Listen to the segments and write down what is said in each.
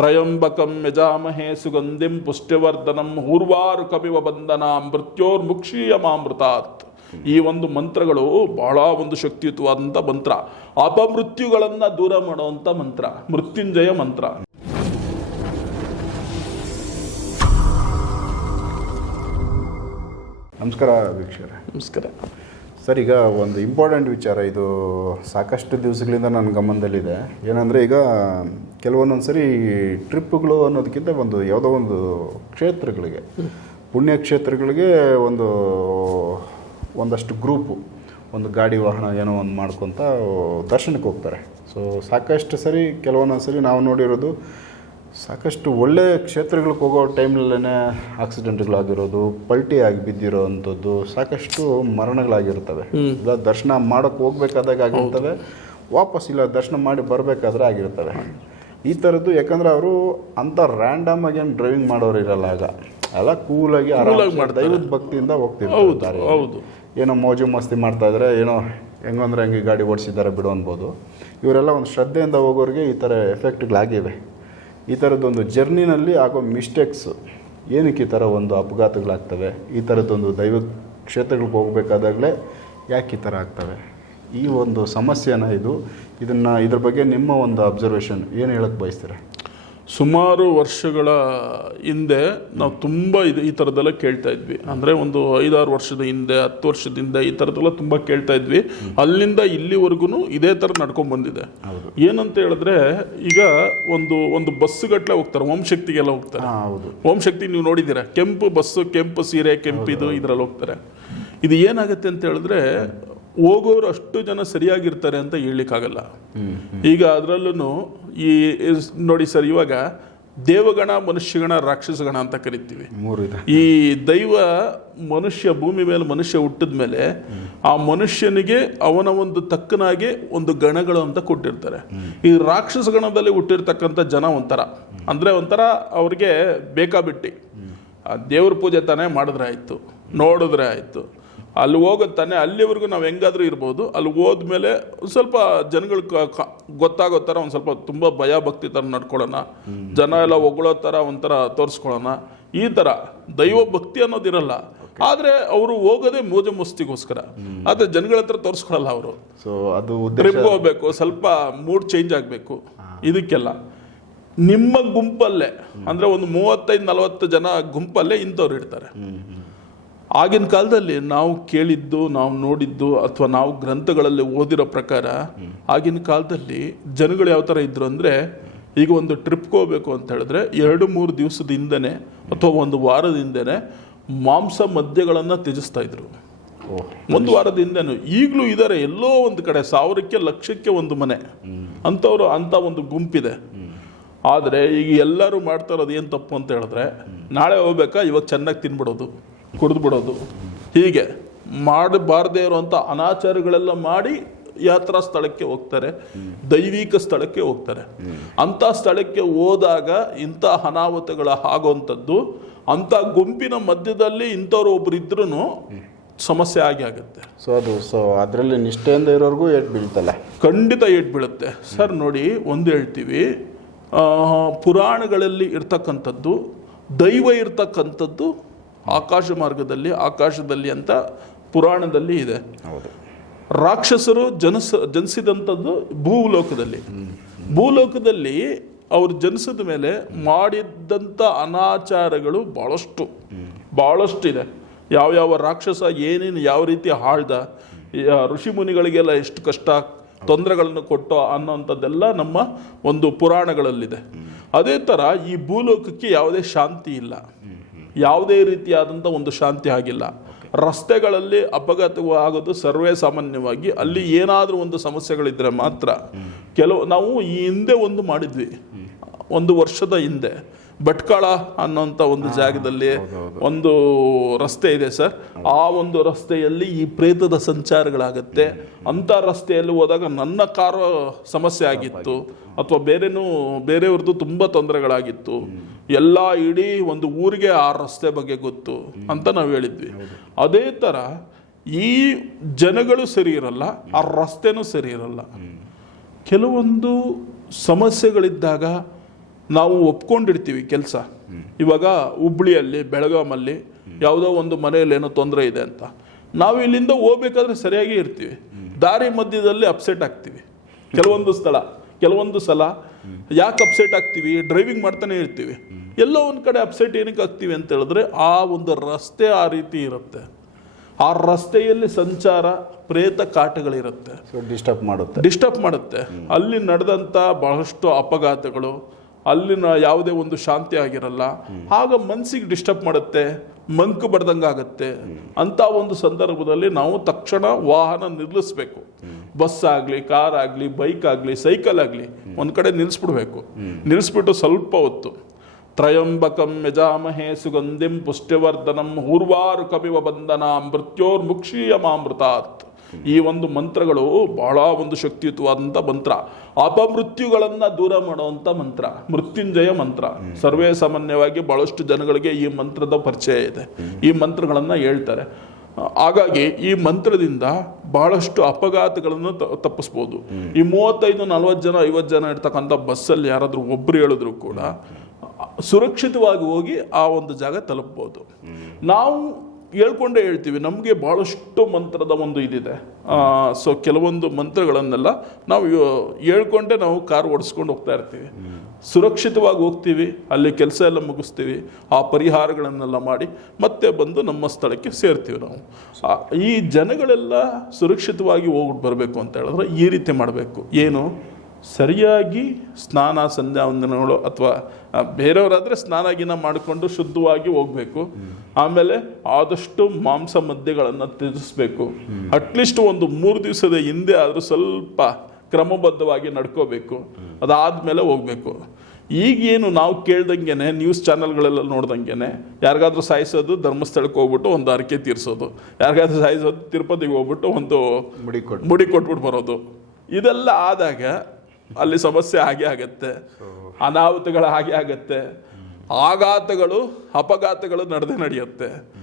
ತ್ರಯಂಬಕಂ ಯಜಾಮಹೇ ಸುಗಂಧಿಂ ಪುಷ್ಟಿವರ್ಧನಂ ಊರ್ವಾರು ಕವಿವ ಬಂಧನ ಮೃತ್ಯೋರ್ಮುಕ್ಷೀಯಮಾಮೃತಾತ್. ಈ ಒಂದು ಮಂತ್ರಗಳು ಬಹಳ ಒಂದು ಶಕ್ತಿಯುತವಾದಂಥ ಮಂತ್ರ. ಅಪಮೃತ್ಯುಗಳನ್ನು ದೂರ ಮಾಡುವಂಥ ಮಂತ್ರ. ಮೃತ್ಯುಂಜಯ ಮಂತ್ರ. ನಮಸ್ಕಾರ ವೀಕ್ಷಕರೇ ನಮಸ್ಕಾರ. ಸರ್ ಈಗ ಒಂದು ಇಂಪಾರ್ಟೆಂಟ್ ವಿಚಾರ. ಇದು ಸಾಕಷ್ಟು ದಿವಸಗಳಿಂದ ನನ್ನ ಗಮನದಲ್ಲಿದೆ. ಏನಂದರೆ ಈಗ ಕೆಲವೊಂದೊಂದು ಸರಿ ಟ್ರಿಪ್ಗಳು ಅನ್ನೋದಕ್ಕಿಂತ ಒಂದು ಯಾವುದೋ ಒಂದು ಕ್ಷೇತ್ರಗಳಿಗೆ ಪುಣ್ಯಕ್ಷೇತ್ರಗಳಿಗೆ ಒಂದು ಒಂದಷ್ಟು ಗ್ರೂಪು ಒಂದು ಗಾಡಿ ವಾಹನ ಏನೋ ಒಂದು ಮಾಡ್ಕೊತ ದರ್ಶನಕ್ಕೆ ಹೋಗ್ತಾರೆ. ಸೊ ಸಾಕಷ್ಟು ಸರಿ ಕೆಲವೊಂದೊಂದು ಸರಿ ನಾವು ನೋಡಿರೋದು ಸಾಕಷ್ಟು ಒಳ್ಳೆ ಕ್ಷೇತ್ರಗಳಿಗೆ ಹೋಗೋ ಟೈಮ್ನಲ್ಲೇ ಆಕ್ಸಿಡೆಂಟ್ಗಳಾಗಿರೋದು ಪಲ್ಟಿ ಆಗಿ ಬಿದ್ದಿರೋ ಅಂಥದ್ದು ಸಾಕಷ್ಟು ಮರಣಗಳಾಗಿರ್ತವೆ. ಇಲ್ಲ ದರ್ಶನ ಮಾಡೋಕ್ಕೆ ಹೋಗ್ಬೇಕಾದಾಗ ಆಗಿರ್ತವೆ ವಾಪಸ್ ಇಲ್ಲ ದರ್ಶನ ಮಾಡಿ ಬರಬೇಕಾದ್ರೆ ಆಗಿರ್ತವೆ. ಈ ಥರದ್ದು ಯಾಕಂದ್ರೆ ಅವರು ಅಂಥ ರ್ಯಾಂಡಮ್ ಆಗಿ ಏನು ಡ್ರೈವಿಂಗ್ ಮಾಡೋರು ಇರಲ್ಲ ಆಗ. ಎಲ್ಲ ಕೂಲಾಗಿ ಆರಾಮಾಗಿ ಮಾಡ್ತಾರೆ. ದೈವದ ಭಕ್ತಿಯಿಂದ ಹೋಗ್ತಿರ್ತಾರೆ ಹೌದು ಹೌದು. ಏನೋ ಮೋಜು ಮಸ್ತಿ ಮಾಡ್ತಾ ಇದ್ರೆ ಏನೋ ಹೆಂಗಂದ್ರೆ ಹೆಂಗೆ ಗಾಡಿ ಓಡಿಸಿದ್ದಾರೆ ಬಿಡು ಅನ್ಬೋದು. ಇವರೆಲ್ಲ ಒಂದು ಶ್ರದ್ಧೆಯಿಂದ ಹೋಗೋರಿಗೆ ಈ ಥರ ಎಫೆಕ್ಟ್ಗಳಾಗಿವೆ ಈ ಥರದ್ದೊಂದು ಜರ್ನಿನಲ್ಲಿ ಆಗೋ ಮಿಸ್ಟೇಕ್ಸು ಏನಕ್ಕೆ ಈ ಥರ ಒಂದು ಅಪಘಾತಗಳಾಗ್ತವೆ? ಈ ಥರದ್ದೊಂದು ದೈವ ಕ್ಷೇತ್ರಗಳಿಗೆ ಹೋಗಬೇಕಾದಾಗಲೇ ಯಾಕೆ ಈ ಥರ ಆಗ್ತವೆ? ಈ ಒಂದು ಸಮಸ್ಯೆನ ಇದು ಇದನ್ನು ಇದ್ರ ಬಗ್ಗೆ ನಿಮ್ಮ ಒಂದು ಅಬ್ಸರ್ವೇಷನ್ ಏನು ಹೇಳಕ್ಕೆ ಬಯಸ್ತೀರಾ? ಸುಮಾರು ವರ್ಷಗಳ ಹಿಂದೆ ನಾವು ತುಂಬ ಇದು ಈ ಥರದ್ದೆಲ್ಲ ಕೇಳ್ತಾ ಇದ್ವಿ. ಅಂದರೆ ಒಂದು ಐದಾರು ವರ್ಷದ ಹಿಂದೆ ಹತ್ತು ವರ್ಷದ ಹಿಂದೆ ಈ ಥರದ್ದೆಲ್ಲ ತುಂಬ ಕೇಳ್ತಾ ಇದ್ವಿ. ಅಲ್ಲಿಂದ ಇಲ್ಲಿವರೆಗೂ ಇದೇ ಥರ ನಡ್ಕೊಂಡು ಬಂದಿದೆ. ಏನಂತ ಹೇಳಿದ್ರೆ ಈಗ ಒಂದು ಒಂದು ಬಸ್ಸುಗಟ್ಟಲೆ ಹೋಗ್ತಾರೆ ಓಂ ಶಕ್ತಿಗೆಲ್ಲ ಹೋಗ್ತಾರೆ ಓಂ ಶಕ್ತಿ ನೀವು ನೋಡಿದ್ದೀರಾ? ಕೆಂಪು ಬಸ್ಸು ಕೆಂಪು ಸೀರೆ ಕೆಂಪು ಇದು ಇದರಲ್ಲಿ ಹೋಗ್ತಾರೆ. ಇದು ಏನಾಗುತ್ತೆ ಅಂತ ಹೇಳಿದ್ರೆ ಹೋಗೋರು ಅಷ್ಟು ಜನ ಸರಿಯಾಗಿರ್ತಾರೆ ಅಂತ ಹೇಳಲಿಕ್ಕಾಗಲ್ಲ. ಈಗ ಅದರಲ್ಲೂ ಈ ನೋಡಿ ಸರ್ ಇವಾಗ ದೇವಗಣ ಮನುಷ್ಯಗಣ ರಾಕ್ಷಸಗಣ ಅಂತ ಕರಿತೀವಿ. ಈ ದೈವ ಮನುಷ್ಯ ಭೂಮಿ ಮೇಲೆ ಮನುಷ್ಯ ಹುಟ್ಟಿದ ಮೇಲೆ ಆ ಮನುಷ್ಯನಿಗೆ ಅವನ ಒಂದು ತಕ್ಕನಾಗಿ ಒಂದು ಗಣಗಳು ಅಂತ ಕೊಟ್ಟಿರ್ತಾರೆ. ಈ ರಾಕ್ಷಸ ಗಣದಲ್ಲಿ ಹುಟ್ಟಿರ್ತಕ್ಕಂಥ ಜನ ಒಂಥರ. ಅಂದ್ರೆ ಒಂಥರ ಅವ್ರಿಗೆ ಬೇಕಾಬಿಟ್ಟಿ. ಆ ದೇವ್ರ ಪೂಜೆ ತಾನೇ ಮಾಡಿದ್ರೆ ಆಯ್ತು ನೋಡಿದ್ರೆ ಆಯ್ತು. ಅಲ್ಲಿ ಹೋಗೋದು ತಾನೇ ಅಲ್ಲಿವರೆಗೂ ನಾವು ಹೆಂಗಾದರೂ ಇರ್ಬೋದು. ಅಲ್ಲಿ ಹೋದ್ಮೇಲೆ ಒಂದು ಸ್ವಲ್ಪ ಜನಗಳು ಗೊತ್ತಾಗೋ ಥರ ಒಂದು ಸ್ವಲ್ಪ ತುಂಬ ಭಯ ಭಕ್ತಿ ಥರ ನಡ್ಕೊಳ್ಳೋಣ. ಜನ ಎಲ್ಲ ಹೊಗಳೋ ಥರ ಒಂಥರ ತೋರಿಸ್ಕೊಳ್ಳೋಣ. ಈ ಥರ ದೈವ ಭಕ್ತಿ ಅನ್ನೋದಿರಲ್ಲ ಆದರೆ ಅವರು ಹೋಗೋದೇ ಮೋಜು ಮಸ್ತಿಗೋಸ್ಕರ. ಆದರೆ ಜನಗಳ ಹತ್ರ ತೋರಿಸ್ಕೊಳ್ಳಲ್ಲ ಅವರು. ಸೊ ಅದು ಟ್ರಿಪ್ ಹೋಗ್ಬೇಕು ಸ್ವಲ್ಪ ಮೂಡ್ ಚೇಂಜ್ ಆಗಬೇಕು. ಇದಕ್ಕೆಲ್ಲ. ನಿಮ್ಮ ಗುಂಪಲ್ಲೇ ಅಂದರೆ ಒಂದು ಮೂವತ್ತೈದು ನಲವತ್ತು ಜನ ಗುಂಪಲ್ಲೇ ಇಂಥವ್ರು ಇರ್ತಾರೆ. ಆಗಿನ ಕಾಲದಲ್ಲಿ ನಾವು ಕೇಳಿದ್ದು ನಾವು ನೋಡಿದ್ದು ಅಥವಾ ನಾವು ಗ್ರಂಥಗಳಲ್ಲಿ ಓದಿರೋ ಪ್ರಕಾರ ಆಗಿನ ಕಾಲದಲ್ಲಿ ಜನಗಳು ಯಾವ ಥರ ಇದ್ರು ಅಂದರೆ ಈಗ ಒಂದು ಟ್ರಿಪ್ಗೆ ಹೋಗ್ಬೇಕು ಅಂತ ಹೇಳಿದ್ರೆ ಎರಡು ಮೂರು ದಿವಸದ ಹಿಂದೆನೆ ಅಥವಾ ಒಂದು ವಾರದ ಹಿಂದೆನೆ ಮಾಂಸ ಮದ್ಯಗಳನ್ನು ತ್ಯಜಿಸ್ತಾ ಇದ್ರು. ಒಂದು ವಾರದ ಹಿಂದೆನು ಈಗಲೂ ಇದ್ದಾರೆ ಎಲ್ಲೋ ಒಂದು ಕಡೆ ಸಾವಿರಕ್ಕೆ ಲಕ್ಷಕ್ಕೆ ಒಂದು ಮನೆ. ಅಂಥವ್ರು ಅಂಥ ಒಂದು ಗುಂಪಿದೆ. ಆದರೆ ಈಗ ಎಲ್ಲರೂ ಮಾಡ್ತಾ ಇರೋದು ಏನು ತಪ್ಪು ಅಂತ ಹೇಳಿದ್ರೆ ನಾಳೆ ಹೋಗ್ಬೇಕಾ? ಇವಾಗ ಚೆನ್ನಾಗಿ ತಿನ್ಬಿಡೋದು. ಕುಡಿದು ಬಿಡೋದು ಹೀಗೆ ಮಾಡಬಾರ್ದೇ ಇರುವಂಥ ಅನಾಚಾರಗಳೆಲ್ಲ ಮಾಡಿ ಯಾತ್ರಾ ಸ್ಥಳಕ್ಕೆ ಹೋಗ್ತಾರೆ ದೈವಿಕ ಸ್ಥಳಕ್ಕೆ ಹೋಗ್ತಾರೆ. ಅಂಥ ಸ್ಥಳಕ್ಕೆ ಹೋದಾಗ ಇಂಥ ಅನಾಹುತಗಳ ಆಗುವಂಥದ್ದು ಅಂಥ ಗುಂಪಿನ ಮಧ್ಯದಲ್ಲಿ ಇಂಥವ್ರು ಒಬ್ರು ಇದ್ರೂ ಸಮಸ್ಯೆ ಆಗಿ ಆಗುತ್ತೆ. ಸೊ ಅದು ಸೊ ಅದರಲ್ಲಿ ನಿಷ್ಠೆಯಿಂದ ಇರೋರ್ಗೂ ಏಟ್ ಬೀಳ್ತಲ್ಲ. ಖಂಡಿತ ಏಟ್ ಬೀಳುತ್ತೆ. ಸರ್ ನೋಡಿ ಒಂದು ಹೇಳ್ತೀವಿ. ಪುರಾಣಗಳಲ್ಲಿ ಇರ್ತಕ್ಕಂಥದ್ದು ದೈವ ಇರ್ತಕ್ಕಂಥದ್ದು ಆಕಾಶ ಮಾರ್ಗದಲ್ಲಿ ಆಕಾಶದಲ್ಲಿ ಅಂತ ಪುರಾಣದಲ್ಲಿ ಇದೆ. ರಾಕ್ಷಸರು ಜನಸ ಜನಿಸಿದಂಥದ್ದು ಭೂಲೋಕದಲ್ಲಿ. ಭೂಲೋಕದಲ್ಲಿ ಅವ್ರು ಜನಿಸಿದ ಮೇಲೆ ಮಾಡಿದ್ದಂಥ ಅನಾಚಾರಗಳು ಭಾಳಷ್ಟು ಭಾಳಷ್ಟು ಇದೆ ಯಾವ್ಯಾವ ರಾಕ್ಷಸ ಏನೇನು ಯಾವ ರೀತಿ ಹಾಳ್ದ ಋಷಿ ಮುನಿಗಳಿಗೆಲ್ಲ ಎಷ್ಟು ಕಷ್ಟ ತೊಂದರೆಗಳನ್ನು ಕೊಟ್ಟೋ ಅನ್ನೋಂಥದ್ದೆಲ್ಲ ನಮ್ಮ ಒಂದು ಪುರಾಣಗಳಲ್ಲಿದೆ. ಅದೇ ಥರ ಈ ಭೂಲೋಕಕ್ಕೆ ಯಾವುದೇ ಶಾಂತಿ ಇಲ್ಲ. ಯಾವುದೇ ರೀತಿಯಾದಂಥ ಒಂದು ಶಾಂತಿ ಆಗಿಲ್ಲ. ರಸ್ತೆಗಳಲ್ಲಿ ಅಪಘಾತ ಆಗೋದು ಸರ್ವೇ ಸಾಮಾನ್ಯವಾಗಿ, ಅಲ್ಲಿ ಏನಾದರೂ ಒಂದು ಸಮಸ್ಯೆಗಳಿದ್ದರೆ ಮಾತ್ರ. ಕೆಲವು ನಾವು ಈ ಹಿಂದೆ ಒಂದು ಮಾಡಿದ್ವಿ. ಒಂದು ವರ್ಷದ ಹಿಂದೆ. ಭಟ್ಕಳ ಅನ್ನೋಂಥ ಒಂದು ಜಾಗದಲ್ಲಿ ಒಂದು ರಸ್ತೆ ಇದೆ ಸರ್. ಆ ಒಂದು ರಸ್ತೆಯಲ್ಲಿ ಈ ಪ್ರೇತದ ಸಂಚಾರಗಳಾಗತ್ತೆ. ಅಂಥ ರಸ್ತೆಯಲ್ಲಿ ಹೋದಾಗ ನನ್ನ ಕಾರು ಸಮಸ್ಯೆ ಆಗಿತ್ತು. ಅಥವಾ ಬೇರೆನೂ ಬೇರೆಯವ್ರದ್ದು ತುಂಬ ತೊಂದರೆಗಳಾಗಿತ್ತು. ಎಲ್ಲ ಇಡೀ ಒಂದು ಊರಿಗೆ ಆ ರಸ್ತೆ ಬಗ್ಗೆ ಗೊತ್ತು ಅಂತ ನಾವು ಹೇಳಿದ್ವಿ. ಅದೇ ಥರ ಈ ಜನಗಳು ಸರಿ ಇರಲ್ಲ ಆ ರಸ್ತೆನೂ ಸರಿ ಇರಲ್ಲ. ಕೆಲವೊಂದು ಸಮಸ್ಯೆಗಳಿದ್ದಾಗ ನಾವು ಒಪ್ಕೊಂಡಿರ್ತೀವಿ ಕೆಲಸ. ಇವಾಗ ಹುಬ್ಳಿಯಲ್ಲಿ ಬೆಳಗಾಮಲ್ಲಿ ಯಾವುದೋ ಒಂದು ಮನೆಯಲ್ಲಿ ಏನೋ ತೊಂದರೆ ಇದೆ ಅಂತ. ನಾವು ಇಲ್ಲಿಂದ ಹೋಗ್ಬೇಕಾದ್ರೆ ಸರಿಯಾಗಿ ಇರ್ತೀವಿ. ದಾರಿ ಮಧ್ಯದಲ್ಲಿ ಅಪ್ಸೆಟ್ ಆಗ್ತೀವಿ. ಕೆಲವೊಂದು ಸ್ಥಳ ಕೆಲವೊಂದು ಸಲ ಯಾಕೆ ಅಪ್ಸೆಟ್ ಆಗ್ತೀವಿ? ಡ್ರೈವಿಂಗ್ ಮಾಡ್ತಾನೆ ಇರ್ತೀವಿ. ಎಲ್ಲೋ ಒಂದು ಕಡೆ ಅಪ್ಸೆಟ್ ಏನಕ್ಕೆ ಆಗ್ತೀವಿ ಅಂತ ಹೇಳಿದ್ರೆ ಆ ಒಂದು ರಸ್ತೆ ಆ ರೀತಿ ಇರುತ್ತೆ. ಆ ರಸ್ತೆಯಲ್ಲಿ ಸಂಚಾರ ಪ್ರೇತ ಕಾಟಗಳಿರುತ್ತೆ. ಡಿಸ್ಟರ್ಬ್ ಮಾಡುತ್ತೆ. ಡಿಸ್ಟರ್ಬ್ ಮಾಡುತ್ತೆ. ಅಲ್ಲಿ ನಡೆದಂಥ ಬಹಳಷ್ಟು ಅಪಘಾತಗಳು ಅಲ್ಲಿನ ಯಾವುದೇ ಒಂದು ಶಾಂತಿ ಆಗಿರಲ್ಲ. ಆಗ ಮನ್ಸಿಗೆ ಡಿಸ್ಟರ್ಬ್ ಮಾಡುತ್ತೆ, ಮಂಕು ಬಡ್ದಂಗಾಗತ್ತೆ. ಅಂತ ಒಂದು ಸಂದರ್ಭದಲ್ಲಿ ನಾವು ತಕ್ಷಣ ವಾಹನ ನಿಲ್ಲಿಸ್ಬೇಕು. ಬಸ್ ಆಗಲಿ, ಕಾರ್ ಆಗಲಿ, ಬೈಕ್ ಆಗಲಿ, ಸೈಕಲ್ ಆಗಲಿ, ಒಂದು ಕಡೆ ನಿಲ್ಲಿಸ್ಬಿಡ್ಬೇಕು ನಿಲ್ಲಿಸ್ಬಿಟ್ಟು ಸ್ವಲ್ಪ ಹೊತ್ತು. ತ್ರಯಂಬಕಂ ಯಜಾಮಹೇ ಸುಗಂಧಿಂ ಪುಷ್ಟಿವರ್ಧನಂ ಊರ್ವಾರು ಕವಿವ ಬಂಧನ ಮೃತ್ಯೋರ್ಮುಕ್ಷೀಯಮಾಮೃತಾತ್. ಈ ಒಂದು ಮಂತ್ರಗಳು ಬಹಳ ಒಂದು ಶಕ್ತಿಯುತವಾದಂಥ ಮಂತ್ರ. ಅಪಮೃತ್ಯುಗಳನ್ನು ದೂರ ಮಾಡುವಂಥ ಮಂತ್ರ, ಮೃತ್ಯುಂಜಯ ಮಂತ್ರ. ಸರ್ವೇ ಸಾಮಾನ್ಯವಾಗಿ ಬಹಳಷ್ಟು ಜನಗಳಿಗೆ ಈ ಮಂತ್ರದ ಪರಿಚಯ ಇದೆ. ಈ ಮಂತ್ರಗಳನ್ನು ಹೇಳ್ತಾರೆ. ಹಾಗಾಗಿ ಈ ಮಂತ್ರದಿಂದ ಬಹಳಷ್ಟು ಅಪಘಾತಗಳನ್ನು ತಪ್ಪಿಸ್ಬೋದು. ಈ ಮೂವತ್ತೈದು, ನಲವತ್ತು ಜನ, ಐವತ್ತು ಜನ ಇರ್ತಕ್ಕಂಥ ಬಸ್ಸಲ್ಲಿ ಯಾರಾದರೂ ಒಬ್ಬರು ಹೇಳಿದ್ರು ಕೂಡ, ಸುರಕ್ಷಿತವಾಗಿ ಹೋಗಿ ಆ ಒಂದು ಜಾಗ ತಲುಪ್ಬೋದು. ನಾವು ಹೇಳ್ಕೊಂಡೇ ಹೇಳ್ತೀವಿ, ನಮಗೆ ಭಾಳಷ್ಟು ಮಂತ್ರದ ಒಂದು ಇದಿದೆ. ಸೊ ಕೆಲವೊಂದು ಮಂತ್ರಗಳನ್ನೆಲ್ಲ ನಾವು ಹೇಳ್ಕೊಂಡೆ ನಾವು ಕಾರ್ ಓಡಿಸ್ಕೊಂಡು ಹೋಗ್ತಾ ಇರ್ತೀವಿ. ಸುರಕ್ಷಿತವಾಗಿ ಹೋಗ್ತೀವಿ, ಅಲ್ಲಿ ಕೆಲಸ ಎಲ್ಲ ಮುಗಿಸ್ತೀವಿ, ಆ ಪರಿಹಾರಗಳನ್ನೆಲ್ಲ ಮಾಡಿ ಮತ್ತೆ ಬಂದು ನಮ್ಮ ಸ್ಥಳಕ್ಕೆ ಸೇರ್ತೀವಿ ನಾವು. ಈ ಜನಗಳೆಲ್ಲ ಸುರಕ್ಷಿತವಾಗಿ ಹೋಗ್ಬಿಟ್ಟು ಬರಬೇಕು ಅಂತ ಹೇಳಿದ್ರೆ ಈ ರೀತಿ ಮಾಡಬೇಕು. ಏನು? ಸರಿಯಾಗಿ ಸ್ನಾನ ಸಂಧ್ಯಾ ವಂದನಗಳು ಅಥವಾ ಬೇರೆಯವರಾದರೆ ಸ್ನಾನ ಗಿನ ಮಾಡಿಕೊಂಡು ಶುದ್ಧವಾಗಿ ಹೋಗಬೇಕು. ಆಮೇಲೆ ಆದಷ್ಟು ಮಾಂಸ ಮದ್ಯಗಳನ್ನು ತ್ಯಜಿಸಬೇಕು ಅಟ್ಲೀಸ್ಟ್ ಒಂದು ಮೂರು ದಿವಸದ ಹಿಂದೆ ಆದರೂ ಸ್ವಲ್ಪ ಕ್ರಮಬದ್ಧವಾಗಿ ನಡ್ಕೋಬೇಕು. ಅದಾದಮೇಲೆ ಹೋಗಬೇಕು. ಈಗೇನು ನಾವು ಕೇಳ್ದಂಗೆ ನ್ಯೂಸ್ ಚಾನಲ್ಗಳೆಲ್ಲ ನೋಡ್ದಂಗೆ ಯಾರಿಗಾದ್ರೂ ಸಾಯಿಸೋದು ಧರ್ಮಸ್ಥಳಕ್ಕೆ ಹೋಗ್ಬಿಟ್ಟು ಒಂದು ಅರಕೆ ತೀರಿಸೋದು. ಯಾರಿಗಾದ್ರೂ ಸಾಯಿಸೋದು ತಿರುಪತಿಗೆ ಹೋಗ್ಬಿಟ್ಟು ಒಂದು ಮುಡಿ ಕೊಟ್ಟು ಮುಡಿ ಕೊಟ್ಬಿಟ್ಟು ಬರೋದು. ಇದೆಲ್ಲ ಆದಾಗ ಅಲ್ಲಿ ಸಮಸ್ಯೆ ಹಾಗೆ ಆಗತ್ತೆ. ಅನಾಹುತಗಳು ಹಾಗೆ ಆಗತ್ತೆ. ಆಘಾತಗಳು, ಅಪಘಾತಗಳು ನಡೆದೇ ನಡೆಯುತ್ತೆ.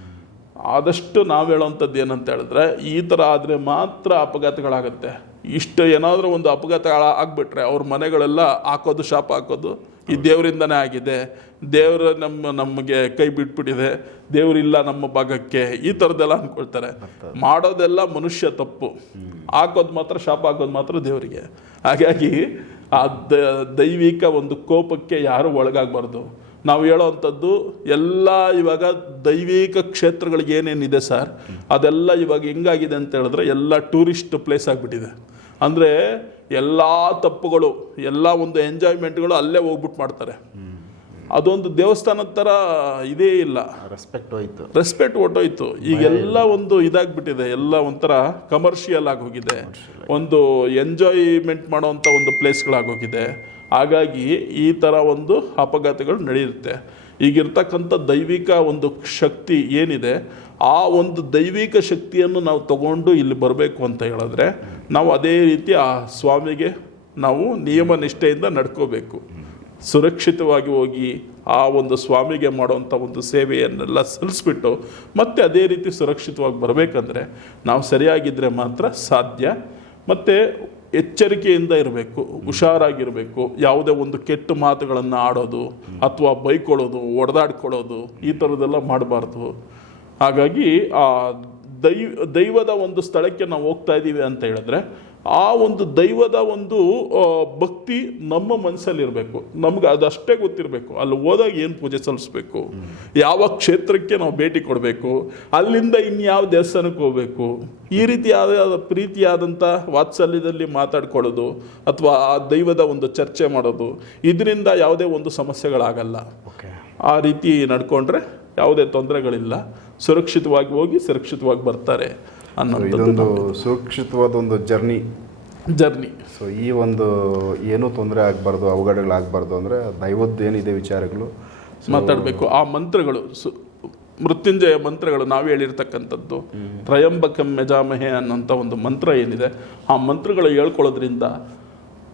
ಆದಷ್ಟು ನಾವು ಹೇಳೋವಂಥದ್ದು ಏನಂತ ಹೇಳಿದ್ರೆ, ಈ ಥರ ಆದರೆ ಮಾತ್ರ ಅಪಘಾತಗಳಾಗತ್ತೆ. ಇಷ್ಟು ಏನಾದರೂ ಒಂದು ಅಪಘಾತ ಆಗಿಬಿಟ್ರೆ ಅವ್ರ ಮನೆಗಳೆಲ್ಲ ಹಾಕೋದು, ಶಾಪ ಹಾಕೋದು ಈ ದೇವರಿಂದನೇ ಆಗಿದೆ. ದೇವರ ನಮ್ಮ ನಮಗೆ ಕೈ ಬಿಟ್ಬಿಟ್ಟಿದೆ. ದೇವರಿಲ್ಲ ನಮ್ಮ ಭಾಗಕ್ಕೆ. ಈ ಥರದ್ದೆಲ್ಲ ಅಂದ್ಕೊಳ್ತಾರೆ. ಮಾಡೋದೆಲ್ಲ ಮನುಷ್ಯ ತಪ್ಪು. ಹಾಕೋದು ಮಾತ್ರ ಶಾಪ ಹಾಕೋದು ಮಾತ್ರ ದೇವರಿಗೆ. ಹಾಗಾಗಿ ಆ ದ- ದೈವಿಕ ಒಂದು ಕೋಪಕ್ಕೆ ಯಾರೂ ಒಳಗಾಗಬಾರ್ದು. ನಾವು ಹೇಳೋವಂಥದ್ದು ಎಲ್ಲ ಇವಾಗ ದೈವಿಕ ಕ್ಷೇತ್ರಗಳಿಗೆ ಏನೇನಿದೆ ಸರ್? ಅದೆಲ್ಲ ಇವಾಗ ಹೆಂಗಾಗಿದೆ ಅಂತ ಹೇಳಿದ್ರೆ ಎಲ್ಲ ಟೂರಿಸ್ಟ್ ಪ್ಲೇಸ್ ಆಗಿಬಿಟ್ಟಿದೆ. ಅಂದರೆ ಎಲ್ಲ ತಪ್ಪುಗಳು ಎಲ್ಲ ಒಂದು ಎಂಜಾಯ್ಮೆಂಟ್ಗಳು ಅಲ್ಲೇ ಹೋಗ್ಬಿಟ್ಟು ಮಾಡ್ತಾರೆ. ಅದೊಂದು ದೇವಸ್ಥಾನದ ಥರ ಇದೇ ಇಲ್ಲ. ರೆಸ್ಪೆಕ್ಟ್ ಹೋಯ್ತು. ರೆಸ್ಪೆಕ್ಟ್ ಹೊಟ್ಟೋಯ್ತು ಈಗೆಲ್ಲ ಒಂದು ಇದಾಗ್ಬಿಟ್ಟಿದೆ ಎಲ್ಲ ಒಂಥರ ಕಮರ್ಷಿಯಲ್ ಆಗೋಗಿದೆ ಒಂದು ಎಂಜಾಯ್ಮೆಂಟ್ ಮಾಡೋವಂಥ ಒಂದು ಪ್ಲೇಸ್ಗಳಾಗೋಗಿದೆ ಹಾಗಾಗಿ ಈ ಥರ ಒಂದು ಅಪಘಾತಗಳು ನಡೆಯುತ್ತೆ. ಈಗಿರ್ತಕ್ಕಂಥ ದೈವಿಕ ಒಂದು ಶಕ್ತಿ ಏನಿದೆ ಆ ಒಂದು ದೈವಿಕ ಶಕ್ತಿಯನ್ನು ನಾವು ತಗೊಂಡು ಇಲ್ಲಿ ಬರಬೇಕು ಅಂತ ಹೇಳಿದ್ರೆ ನಾವು ಅದೇ ರೀತಿ ಆ ಸ್ವಾಮಿಗೆ ನಾವು ನಿಯಮ ನಿಷ್ಠೆಯಿಂದ ನಡ್ಕೋಬೇಕು. ಸುರಕ್ಷಿತವಾಗಿ ಹೋಗಿ ಆ ಒಂದು ಸ್ವಾಮಿಗೆ ಮಾಡುವಂಥ ಒಂದು ಸೇವೆಯನ್ನೆಲ್ಲ ಸಲ್ಲಿಸ್ಬಿಟ್ಟು ಮತ್ತೆ ಅದೇ ರೀತಿ ಸುರಕ್ಷಿತವಾಗಿ ಬರಬೇಕಂದ್ರೆ ನಾವು ಸರಿಯಾಗಿದ್ದರೆ ಮಾತ್ರ ಸಾಧ್ಯ. ಮತ್ತು ಎಚ್ಚರಿಕೆಯಿಂದ ಇರಬೇಕು, ಹುಷಾರಾಗಿರಬೇಕು, ಯಾವುದೇ ಒಂದು ಕೆಟ್ಟ ಮಾತುಗಳನ್ನು ಆಡೋದು ಅಥವಾ ಬೈಕೊಳ್ಳೋದು, ಒಡೆದಾಡ್ಕೊಳ್ಳೋದು ಈ ಥರದ್ದೆಲ್ಲ ಮಾಡಬಾರ್ದು. ಹಾಗಾಗಿ ಆ ದೈವ ದೈವದ ಒಂದು ಸ್ಥಳಕ್ಕೆ ನಾವು ಹೋಗ್ತಾ ಇದ್ದೀವಿ ಅಂತ ಹೇಳಿದ್ರೆ ಆ ಒಂದು ದೈವದ ಒಂದು ಭಕ್ತಿ ನಮ್ಮ ಮನಸ್ಸಲ್ಲಿರಬೇಕು. ನಮ್ಗೆ ಅದಷ್ಟೇ ಗೊತ್ತಿರಬೇಕು. ಅಲ್ಲಿ ಹೋದಾಗ ಏನು ಪೂಜೆ ಸಲ್ಲಿಸ್ಬೇಕು? ಯಾವ ಕ್ಷೇತ್ರಕ್ಕೆ ನಾವು ಭೇಟಿ ಕೊಡಬೇಕು? ಅಲ್ಲಿಂದ ಇನ್ಯಾವ ದೇವಸ್ಥಾನಕ್ಕೆ ಹೋಗಬೇಕು? ಈ ರೀತಿಯಾದ ಪ್ರೀತಿಯಾದಂಥ ವಾತ್ಸಲ್ಯದಲ್ಲಿ ಮಾತಾಡ್ಕೊಳ್ಳೋದು ಅಥವಾ ಆ ದೈವದ ಒಂದು ಚರ್ಚೆ ಮಾಡೋದು ಇದರಿಂದ ಯಾವುದೇ ಒಂದು ಸಮಸ್ಯೆಗಳಾಗಲ್ಲ. ಓಕೆ ಆ ರೀತಿ ನಡ್ಕೊಂಡ್ರೆ ಯಾವುದೇ ತೊಂದರೆಗಳಿಲ್ಲ. ಸುರಕ್ಷಿತವಾಗಿ ಹೋಗಿ ಸುರಕ್ಷಿತವಾಗಿ ಬರ್ತಾರೆ ಅನ್ನೋದು ಇದೊಂದು ಸುರಕ್ಷಿತವಾದ ಒಂದು ಜರ್ನಿ. ಜರ್ನಿ. ಸೊ ಈ ಒಂದು ಏನೂ ತೊಂದರೆ ಆಗಬಾರ್ದು ಅವಘಡಗಳಾಗಬಾರ್ದು ಅಂದರೆ ದೈವದ್ದು ಏನಿದೆ ವಿಚಾರಗಳು. ಮಾತಾಡಬೇಕು. ಆ ಮಂತ್ರಗಳು ಸು ಮೃತ್ಯುಂಜಯ ಮಂತ್ರಗಳು ನಾವು ಹೇಳಿರ್ತಕ್ಕಂಥದ್ದು. ತ್ರಯಂಬಕಂ ಮೆಜಾಮಹೆ ಅನ್ನೋಂಥ ಒಂದು ಮಂತ್ರ ಏನಿದೆ ಆ ಮಂತ್ರಗಳು ಹೇಳ್ಕೊಳ್ಳೋದ್ರಿಂದ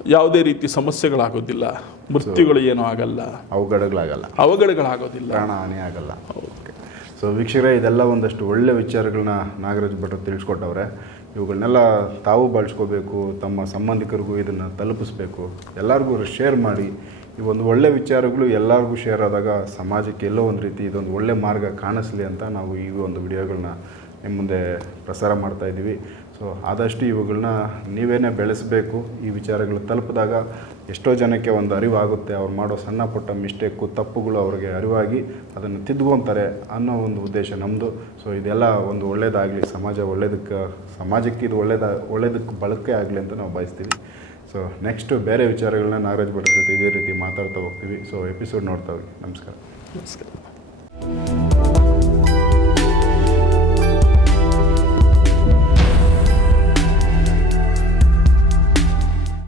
ಯಾವುದೇ ರೀತಿ ಸಮಸ್ಯೆಗಳಾಗೋದಿಲ್ಲ. ಮೃತ್ಯುಗಳು ಏನೂ ಆಗಲ್ಲ. ಅವಘಡಗಳಾಗಲ್ಲ. ಅವಘಡಗಳಾಗೋದಿಲ್ಲ. ಪ್ರಾಣ ಹಾನಿ ಆಗಲ್ಲ. ಓಕೆ. ಸೊ ವೀಕ್ಷಕರೇ, ಇದೆಲ್ಲ ಒಂದಷ್ಟು ಒಳ್ಳೆಯ ವಿಚಾರಗಳನ್ನ ನಾಗರಾಜ್ ಭಟ್ರು ತಿಳಿಸ್ಕೊಟ್ಟವ್ರೆ. ಇವುಗಳನ್ನೆಲ್ಲ ತಾವು ಬಳಸ್ಕೋಬೇಕು, ತಮ್ಮ ಸಂಬಂಧಿಕರಿಗೂ ಇದನ್ನು ತಲುಪಿಸ್ಬೇಕು, ಎಲ್ಲರಿಗೂ ಶೇರ್ ಮಾಡಿ. ಈ ಒಂದು ಒಳ್ಳೆ ವಿಚಾರಗಳು ಎಲ್ಲರಿಗೂ ಶೇರ್ ಆದಾಗ ಸಮಾಜಕ್ಕೆ ಎಲ್ಲೋ ಒಂದು ರೀತಿ ಇದೊಂದು ಒಳ್ಳೆ ಮಾರ್ಗ ಕಾಣಿಸ್ಲಿ ಅಂತ ನಾವು ಈ ಒಂದು ವಿಡಿಯೋಗಳನ್ನ ನಿಮ್ಮ ಮುಂದೆ ಪ್ರಸಾರ ಮಾಡ್ತಾಯಿದ್ದೀವಿ ಸೊ ಆದಷ್ಟು ಇವುಗಳನ್ನ ನೀವೇನೇ ಬೆಳೆಸಬೇಕು, ಈ ವಿಚಾರಗಳು ತಲುಪಿದಾಗ ಎಷ್ಟೋ ಜನಕ್ಕೆ ಒಂದು ಅರಿವಾಗುತ್ತೆ, ಅವ್ರು ಮಾಡೋ ಸಣ್ಣ ಪುಟ್ಟ ಮಿಸ್ಟೇಕು, ತಪ್ಪುಗಳು ಅವ್ರಿಗೆ ಅರಿವಾಗಿ ಅದನ್ನು ತಿದ್ಕೊತಾರೆ ಅನ್ನೋ ಒಂದು ಉದ್ದೇಶ ನಮ್ಮದು ಸೊ ಇದೆಲ್ಲ ಒಂದು ಒಳ್ಳೆಯದಾಗಲಿ ಸಮಾಜ ಒಳ್ಳೇದಕ್ಕೆ, ಸಮಾಜಕ್ಕೆ ಇದು ಒಳ್ಳೇದ ಒಳ್ಳೇದಕ್ಕೆ ಬಳಕೆ ಆಗಲಿ ಅಂತ ನಾವು ಬಯಸ್ತೀವಿ. ಸೊ ನೆಕ್ಸ್ಟು ಬೇರೆ ವಿಚಾರಗಳನ್ನ ನಾಗರಾಜ್ ಭಟ್ರ ಜೊತೆ ಇದೇ ರೀತಿ ಮಾತಾಡ್ತಾ ಹೋಗ್ತೀವಿ. ಸೊ ಎಪಿಸೋಡ್ ನೋಡ್ತಾ ಹೋಗಿ. ನಮಸ್ಕಾರ. ನಮಸ್ಕಾರ.